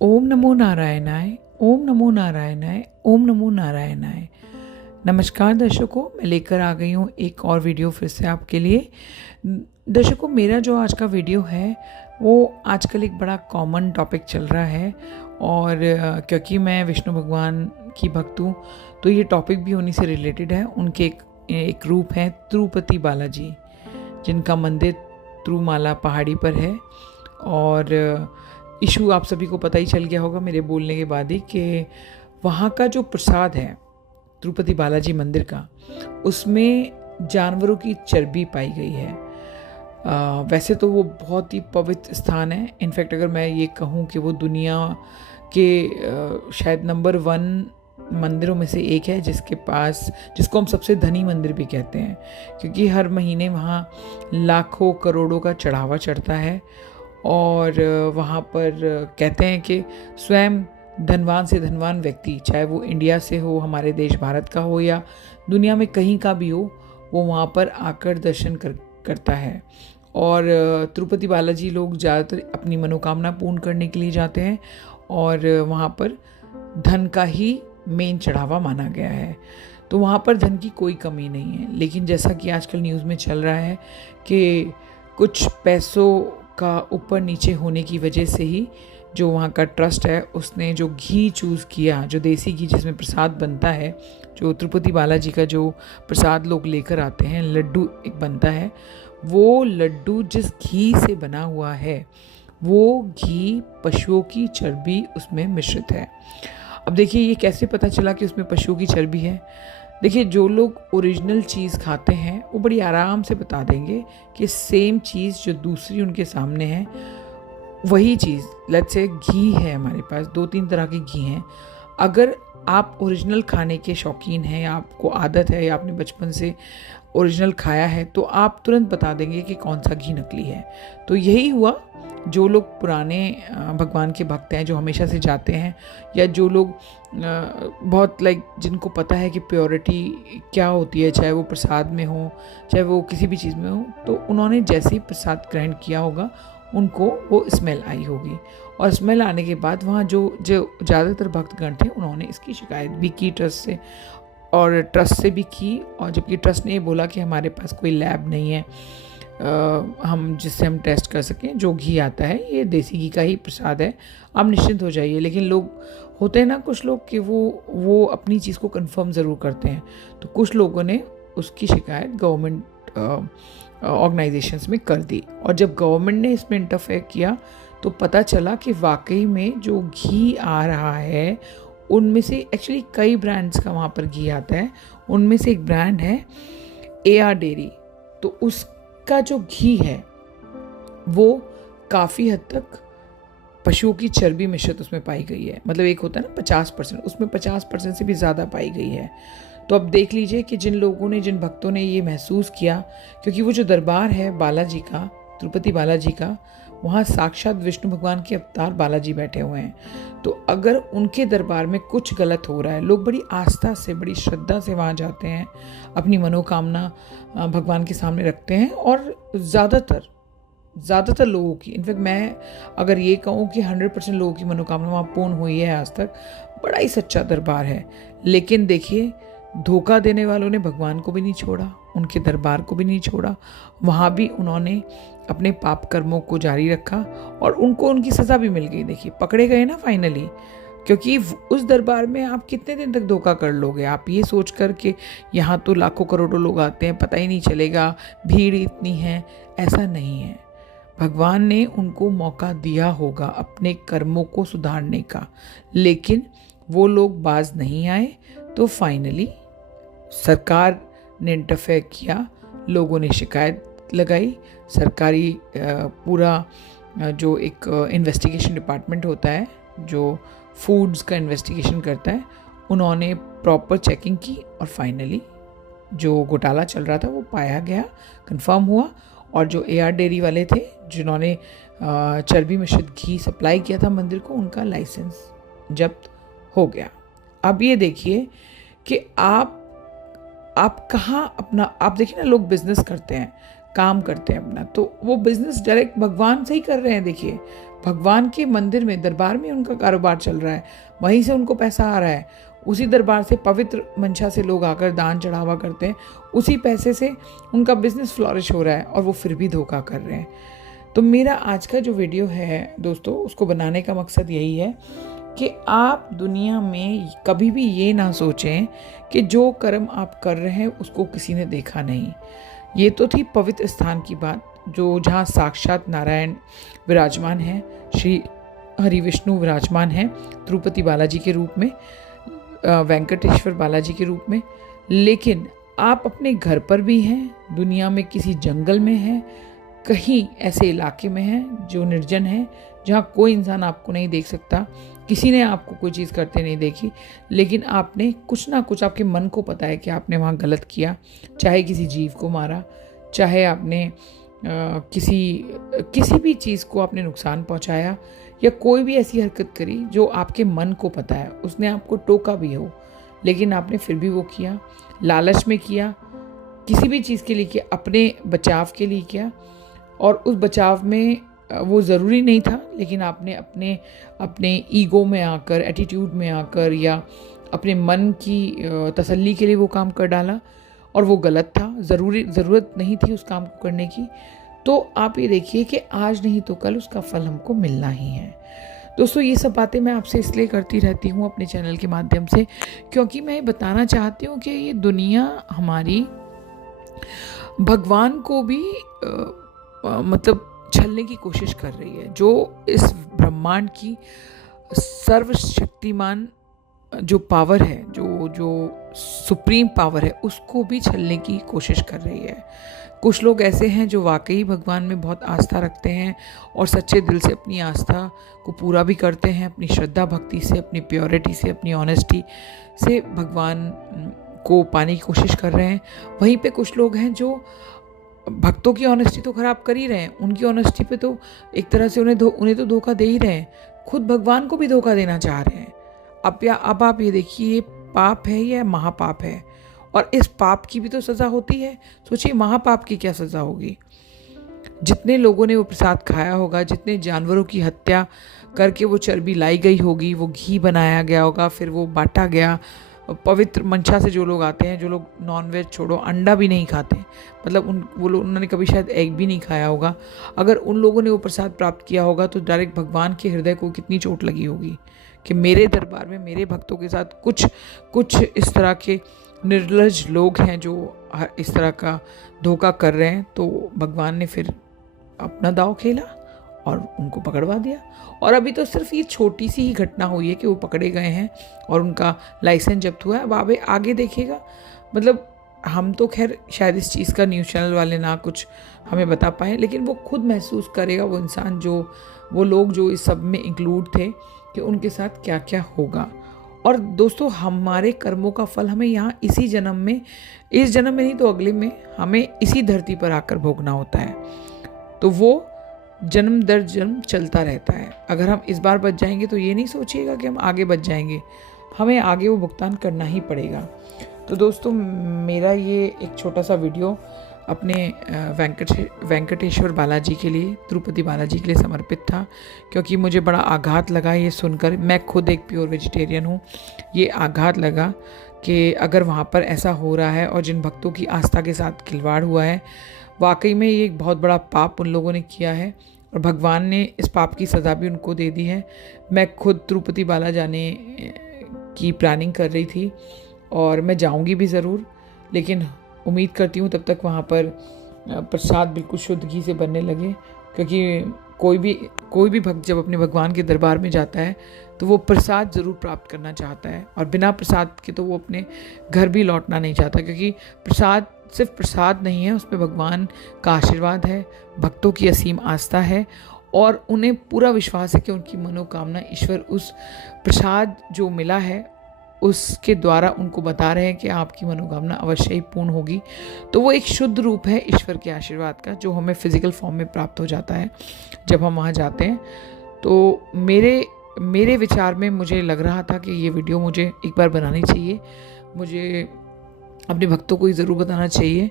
ओम नमो नारायणाय, ओम नमो नारायणाय, ओम नमो नारायणाय। नमस्कार दर्शकों, मैं लेकर आ गई हूँ एक और वीडियो फिर से आपके लिए। दर्शकों, मेरा जो आज का वीडियो है वो आजकल एक बड़ा कॉमन टॉपिक चल रहा है और क्योंकि मैं विष्णु भगवान की भक्त हूँ तो ये टॉपिक भी उन्हीं से रिलेटेड है। उनके एक रूप हैं तिरुपति बालाजी, जिनका मंदिर तिरुमाला पहाड़ी पर है। और इशू आप सभी को पता ही चल गया होगा मेरे बोलने के बाद ही कि वहाँ का जो प्रसाद है तिरुपति बालाजी मंदिर का, उसमें जानवरों की चर्बी पाई गई है। वैसे तो वो बहुत ही पवित्र स्थान है। इनफैक्ट अगर मैं ये कहूँ कि वो दुनिया के शायद नंबर 1 मंदिरों में से एक है जिसको हम सबसे धनी मंदिर भी कहते हैं, क्योंकि हर महीने वहाँ लाखों करोड़ों का चढ़ावा चढ़ता है। और वहाँ पर कहते हैं कि स्वयं धनवान से धनवान व्यक्ति, चाहे वो इंडिया से हो, हमारे देश भारत का हो या दुनिया में कहीं का भी हो, वो वहाँ पर आकर दर्शन करता है। और तिरुपति बालाजी लोग ज़्यादातर अपनी मनोकामना पूर्ण करने के लिए जाते हैं और वहाँ पर धन का ही मेन चढ़ावा माना गया है। तो वहाँ पर धन की कोई कमी नहीं है। लेकिन जैसा कि आजकल न्यूज़ में चल रहा है कि कुछ पैसों का ऊपर नीचे होने की वजह से ही जो वहाँ का ट्रस्ट है उसने जो घी चूज़ किया, जो देसी घी जिसमें प्रसाद बनता है, जो तिरुपति बालाजी का जो प्रसाद लोग लेकर आते हैं, लड्डू एक बनता है, वो लड्डू जिस घी से बना हुआ है वो घी पशुओं की चर्बी उसमें मिश्रित है। अब देखिए ये कैसे पता चला कि उसमें पशुओं की चर्बी है। देखिए, जो लोग ओरिजिनल चीज़ खाते हैं वो बड़ी आराम से बता देंगे कि सेम चीज़ जो दूसरी उनके सामने है वही चीज़, लेट्स से घी है, हमारे पास 2-3 तरह के घी हैं। अगर आप ओरिजिनल खाने के शौकीन हैं या आपको आदत है या आपने बचपन से ओरिजिनल खाया है तो आप तुरंत बता देंगे कि कौन सा घी नकली है। तो यही हुआ, जो लोग पुराने भगवान के भक्त हैं, जो हमेशा से जाते हैं, या जो लोग बहुत जिनको पता है कि प्योरिटी क्या होती है, चाहे वो प्रसाद में हो चाहे वो किसी भी चीज़ में हो, तो उन्होंने जैसे ही प्रसाद ग्रहण किया होगा उनको वो स्मेल आई होगी। और स्मेल आने के बाद वहाँ जो ज़्यादातर भक्तगण थे उन्होंने इसकी शिकायत भी की ट्रस्ट से, और ट्रस्ट से भी की। और जबकि ट्रस्ट ने ये बोला कि हमारे पास कोई लैब नहीं है हम जिससे हम टेस्ट कर सकें, जो घी आता है ये देसी घी का ही प्रसाद है, आप निश्चिंत हो जाइए। लेकिन लोग होते हैं ना कुछ लोग कि वो अपनी चीज़ को कंफर्म ज़रूर करते हैं। तो कुछ लोगों ने उसकी शिकायत गवर्नमेंट ऑर्गेनाइजेशंस में कर दी, और जब गवर्नमेंट ने इसमें इंटरफेयर किया तो पता चला कि वाकई में जो घी आ रहा है उनमें से एक्चुअली कई ब्रांड्स का वहाँ पर घी आता है। उनमें से एक ब्रांड है AR डेयरी। तो उसका जो घी है वो काफ़ी हद तक पशुओं की चर्बी मिश्रित उसमें पाई गई है। मतलब एक होता है ना 50%, उसमें 50% से भी ज़्यादा पाई गई है। तो अब देख लीजिए कि जिन भक्तों ने ये महसूस किया, क्योंकि वो जो दरबार है बालाजी का, तिरुपति बालाजी का, वहाँ साक्षात विष्णु भगवान के अवतार बालाजी बैठे हुए हैं। तो अगर उनके दरबार में कुछ गलत हो रहा है, लोग बड़ी आस्था से, बड़ी श्रद्धा से वहाँ जाते हैं, अपनी मनोकामना भगवान के सामने रखते हैं। और ज़्यादातर लोगों की, इनफैक्ट मैं अगर ये कहूँ कि 100% लोगों की मनोकामना वहाँ पूर्ण हुई है आज तक। बड़ा ही सच्चा दरबार है। लेकिन देखिए, धोखा देने वालों ने भगवान को भी नहीं छोड़ा, उनके दरबार को भी नहीं छोड़ा। वहाँ भी उन्होंने अपने पाप कर्मों को जारी रखा और उनको उनकी सज़ा भी मिल गई। देखिए, पकड़े गए ना फाइनली। क्योंकि उस दरबार में आप कितने दिन तक धोखा कर लोगे? आप ये सोच कर के यहाँ तो लाखों करोड़ों लोग आते हैं, पता ही नहीं चलेगा, भीड़ इतनी है, ऐसा नहीं है। भगवान ने उनको मौका दिया होगा अपने कर्मों को सुधारने का, लेकिन वो लोग बाज नहीं आए। तो फाइनली सरकार ने इंटरफेयर किया, लोगों ने शिकायत लगाई। सरकारी पूरा जो एक इन्वेस्टिगेशन डिपार्टमेंट होता है जो फूड्स का इन्वेस्टिगेशन करता है, उन्होंने प्रॉपर चेकिंग की और फाइनली जो घोटाला चल रहा था वो पाया गया, कंफर्म हुआ। और जो AR डेयरी वाले थे जिन्होंने चर्बी मिश्रित घी सप्लाई किया था मंदिर को, उनका लाइसेंस जब्त हो गया। अब ये देखिए कि आप कहाँ अपना, आप देखिए ना, लोग बिजनेस करते हैं, काम करते हैं अपना, तो वो बिजनेस डायरेक्ट भगवान से ही कर रहे हैं। देखिए, भगवान के मंदिर में, दरबार में उनका कारोबार चल रहा है, वहीं से उनको पैसा आ रहा है, उसी दरबार से पवित्र मंशा से लोग आकर दान चढ़ावा करते हैं, उसी पैसे से उनका बिजनेस फ्लॉरिश हो रहा है, और वो फिर भी धोखा कर रहे हैं। तो मेरा आज का जो वीडियो है दोस्तों, उसको बनाने का मकसद यही है कि आप दुनिया में कभी भी ये ना सोचें कि जो कर्म आप कर रहे हैं उसको किसी ने देखा नहीं। ये तो थी पवित्र स्थान की बात, जो जहाँ साक्षात नारायण विराजमान हैं, श्री हरि विष्णु विराजमान हैं तिरुपति बालाजी के रूप में, वेंकटेश्वर बालाजी के रूप में। लेकिन आप अपने घर पर भी हैं, दुनिया में किसी जंगल में हैं, कहीं ऐसे इलाके में हैं जो निर्जन है, जहाँ कोई इंसान आपको नहीं देख सकता, किसी ने आपको कोई चीज़ करते नहीं देखी, लेकिन आपने कुछ ना कुछ, आपके मन को पता है कि आपने वहाँ गलत किया। चाहे किसी जीव को मारा, चाहे आपने किसी भी चीज़ को आपने नुकसान पहुँचाया, या कोई भी ऐसी हरकत करी जो आपके मन को पता है, उसने आपको टोका भी हो, लेकिन आपने फिर भी वो किया, लालच में किया, किसी भी चीज़ के लिए किया, अपने बचाव के लिए किया, और उस बचाव में वो ज़रूरी नहीं था, लेकिन आपने अपने ईगो में आकर, एटीट्यूड में आकर, या अपने मन की तसल्ली के लिए वो काम कर डाला, और वो गलत था, ज़रूरत नहीं थी उस काम को करने की। तो आप ये देखिए कि आज नहीं तो कल उसका फल हमको मिलना ही है। दोस्तों, ये सब बातें मैं आपसे इसलिए करती रहती हूँ अपने चैनल के माध्यम से, क्योंकि मैं बताना चाहती हूँ कि ये दुनिया हमारी भगवान को भी मतलब छलने की कोशिश कर रही है। जो इस ब्रह्मांड की सर्वशक्तिमान जो पावर है, जो सुप्रीम पावर है, उसको भी छलने की कोशिश कर रही है। कुछ लोग ऐसे हैं जो वाकई भगवान में बहुत आस्था रखते हैं और सच्चे दिल से अपनी आस्था को पूरा भी करते हैं, अपनी श्रद्धा भक्ति से, अपनी प्योरिटी से, अपनी ऑनेस्टी से भगवान को पाने की कोशिश कर रहे हैं। वहीं पे कुछ लोग हैं जो भक्तों की ऑनेस्टी तो ख़राब कर ही रहे हैं, उनकी ऑनेस्टी पे तो एक तरह से उन्हें तो धोखा दे ही रहे हैं, खुद भगवान को भी धोखा देना चाह रहे हैं। अब आप ये देखिए, ये पाप है या महापाप है, और इस पाप की भी तो सज़ा होती है। सोचिए, महापाप की क्या सज़ा होगी। जितने लोगों ने वो प्रसाद खाया होगा, जितने जानवरों की हत्या करके वो चर्बी लाई गई होगी, वो घी बनाया गया होगा, फिर वो बांटा गया। पवित्र मंशा से जो लोग आते हैं, जो लोग नॉनवेज छोड़ो, अंडा भी नहीं खाते, मतलब उन्होंने कभी शायद एग भी नहीं खाया होगा, अगर उन लोगों ने वो प्रसाद प्राप्त किया होगा तो डायरेक्ट भगवान के हृदय को कितनी चोट लगी होगी कि मेरे दरबार में मेरे भक्तों के साथ कुछ इस तरह के निर्लज लोग हैं जो इस तरह का धोखा कर रहे हैं। तो भगवान ने फिर अपना दांव खेला और उनको पकड़वा दिया। और अभी तो सिर्फ ये छोटी सी ही घटना हुई है कि वो पकड़े गए हैं और उनका लाइसेंस जब्त हुआ है। अब आगे देखिएगा, मतलब हम तो खैर शायद इस चीज़ का न्यूज़ चैनल वाले ना कुछ हमें बता पाए, लेकिन वो खुद महसूस करेगा, वो इंसान, वो लोग जो इस सब में इंक्लूड थे, कि उनके साथ क्या क्या होगा। और दोस्तों, हमारे कर्मों का फल हमें यहाँ इसी जन्म में, इस जन्म में नहीं तो अगले में, हमें इसी धरती पर आकर भोगना होता है। तो वो जन्म दर जन्म चलता रहता है। अगर हम इस बार बच जाएंगे तो ये नहीं सोचिएगा कि हम आगे बच जाएंगे, हमें आगे वो भुगतान करना ही पड़ेगा। तो दोस्तों, मेरा ये एक छोटा सा वीडियो अपने वेंकटेश्वर बालाजी के लिए, तिरुपति बालाजी के लिए समर्पित था, क्योंकि मुझे बड़ा आघात लगा ये सुनकर। मैं खुद एक प्योर वेजिटेरियन हूँ। ये आघात लगा कि अगर वहाँ पर ऐसा हो रहा है और जिन भक्तों की आस्था के साथ खिलवाड़ हुआ है, वाकई में ये एक बहुत बड़ा पाप उन लोगों ने किया है, और भगवान ने इस पाप की सज़ा भी उनको दे दी है। मैं खुद तिरुपति बाला जाने की प्लानिंग कर रही थी और मैं जाऊंगी भी ज़रूर, लेकिन उम्मीद करती हूँ तब तक वहाँ पर प्रसाद बिल्कुल शुद्ध घी से बनने लगे, क्योंकि कोई भी भक्त जब अपने भगवान के दरबार में जाता है तो वो प्रसाद ज़रूर प्राप्त करना चाहता है, और बिना प्रसाद के तो वो अपने घर भी लौटना नहीं चाहता, क्योंकि प्रसाद सिर्फ प्रसाद नहीं है, उसमें भगवान का आशीर्वाद है, भक्तों की असीम आस्था है, और उन्हें पूरा विश्वास है कि उनकी मनोकामना ईश्वर उस प्रसाद जो मिला है उसके द्वारा उनको बता रहे हैं कि आपकी मनोकामना अवश्य ही पूर्ण होगी। तो वो एक शुद्ध रूप है ईश्वर के आशीर्वाद का, जो हमें फिजिकल फॉर्म में प्राप्त हो जाता है जब हम वहाँ जाते हैं। तो मेरे विचार में मुझे लग रहा था कि ये वीडियो मुझे एक बार बनानी चाहिए। मुझे अपने भक्तों को ये ज़रूर बताना चाहिए।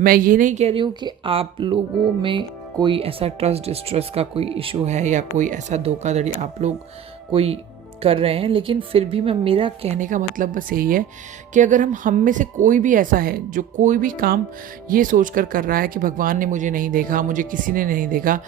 मैं ये नहीं कह रही हूँ कि आप लोगों में कोई ऐसा ट्रस्ट डिस्ट्रस्ट का कोई इशू है या कोई ऐसा धोखाधड़ी आप लोग कोई कर रहे हैं, लेकिन फिर भी मेरा कहने का मतलब बस यही है कि अगर हम में से कोई भी ऐसा है जो कोई भी काम ये सोच कर रहा है कि भगवान ने मुझे नहीं देखा, मुझे किसी ने नहीं देखा,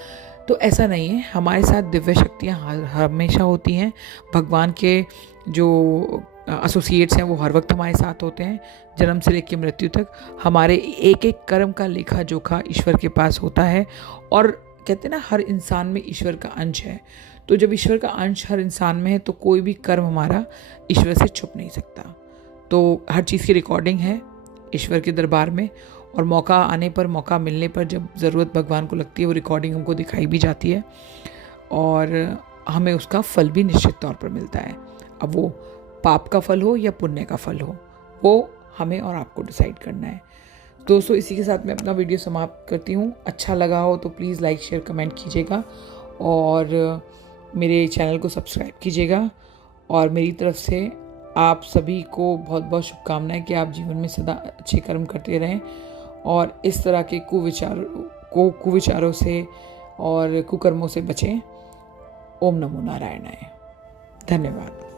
तो ऐसा नहीं है। हमारे साथ दिव्य शक्तियाँ हमेशा होती हैं। भगवान के जो एसोसिएट्स हैं वो हर वक्त हमारे साथ होते हैं, जन्म से लेकर मृत्यु तक। हमारे एक एक कर्म का लेखा जोखा ईश्वर के पास होता है। और कहते हैं ना, हर इंसान में ईश्वर का अंश है। तो जब ईश्वर का अंश हर इंसान में है तो कोई भी कर्म हमारा ईश्वर से छुप नहीं सकता। तो हर चीज़ की रिकॉर्डिंग है ईश्वर के दरबार में, और मौका आने पर, मौका मिलने पर, जब ज़रूरत भगवान को लगती है, वो रिकॉर्डिंग हमको दिखाई भी जाती है और हमें उसका फल भी निश्चित तौर पर मिलता है। अब वो पाप का फल हो या पुण्य का फल हो, वो हमें और आपको डिसाइड करना है। दोस्तों, इसी के साथ मैं अपना वीडियो समाप्त करती हूँ। अच्छा लगा हो तो प्लीज़ लाइक शेयर कमेंट कीजिएगा और मेरे चैनल को सब्सक्राइब कीजिएगा। और मेरी तरफ से आप सभी को बहुत बहुत शुभकामनाएं कि आप जीवन में सदा अच्छे कर्म करते रहें और इस तरह के कुविचारों से और कुकर्मों से बचें। ओम नमो नारायणाय। धन्यवाद।